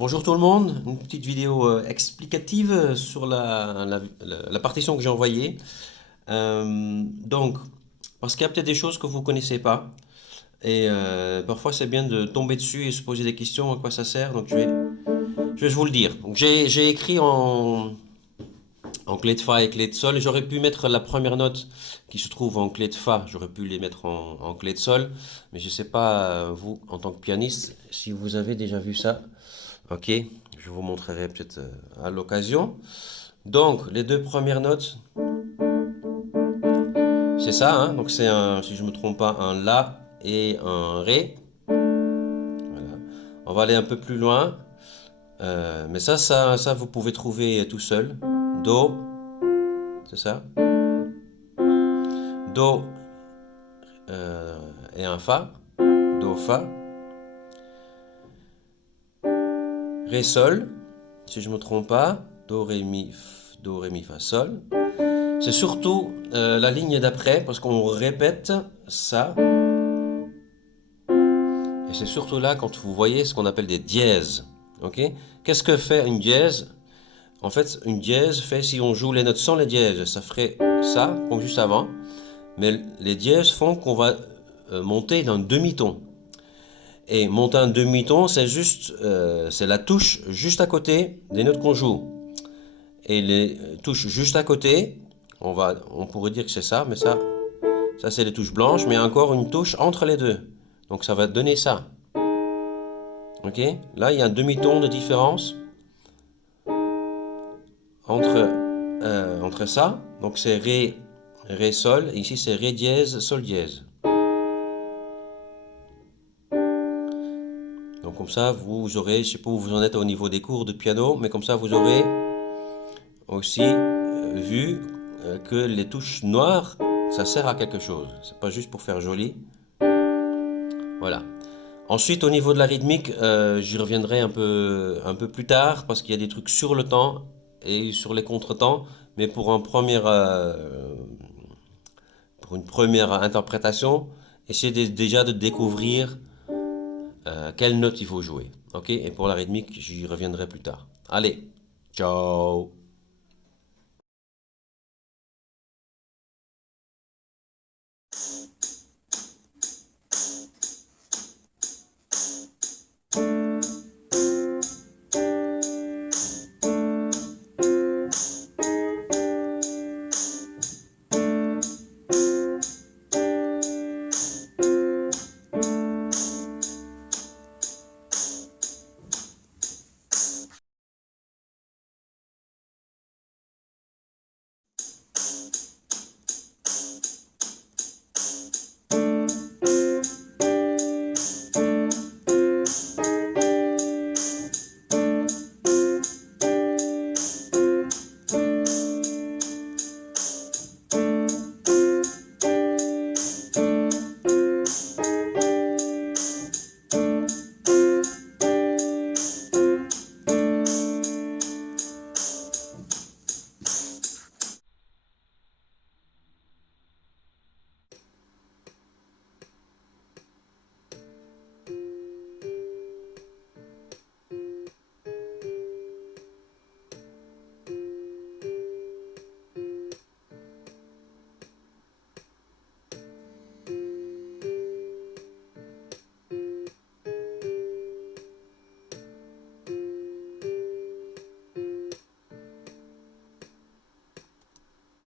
Bonjour tout le monde, une petite vidéo explicative sur la partition que j'ai envoyée. Donc, parce qu'il y a peut-être des choses que vous ne connaissez pas, et parfois c'est bien de tomber dessus et se poser des questions, à quoi ça sert, donc je vais vous le dire. Donc j'ai écrit en clé de fa et clé de sol, et j'aurais pu mettre la première note qui se trouve en clé de fa, j'aurais pu les mettre en clé de sol, mais je ne sais pas, vous, en tant que pianiste, si vous avez déjà vu ça. Ok, je vous montrerai peut-être à l'occasion. Donc, les deux premières notes, c'est ça, hein. Donc c'est un, si je me trompe pas, un la et un ré. Voilà. On va aller un peu plus loin, mais ça, vous pouvez trouver tout seul. Do, c'est ça. Do et un fa. Do, fa. Ré, sol, si je me trompe pas. Do, ré, mi, fa, sol. C'est surtout la ligne d'après, parce qu'on répète ça. Et c'est surtout là quand vous voyez ce qu'on appelle des dièses. Ok? Qu'est-ce que fait une dièse? En fait, une dièse fait si on joue les notes sans les dièses, ça ferait ça, comme juste avant. Mais les dièses font qu'on va monter d'un demi-ton. Et monter un demi-ton, c'est juste, c'est la touche juste à côté des notes qu'on joue. Et les touches juste à côté, on pourrait dire que c'est ça, mais ça c'est les touches blanches, mais il y a encore une touche entre les deux. Donc ça va donner ça. Ok? Là, il y a un demi-ton de différence entre ça. Donc c'est ré, ré, sol. Et ici c'est ré dièse, sol dièse. Donc comme ça, vous aurez, je sais pas où vous en êtes au niveau des cours de piano, mais comme ça vous aurez aussi vu que les touches noires, ça sert à quelque chose. C'est pas juste pour faire joli. Voilà. Ensuite, au niveau de la rythmique, j'y reviendrai un peu plus tard parce qu'il y a des trucs sur le temps et sur les contretemps. Mais pour une première interprétation, essayez déjà de découvrir quelle note il faut jouer. Ok? Et pour la rythmique, j'y reviendrai plus tard. Allez, ciao!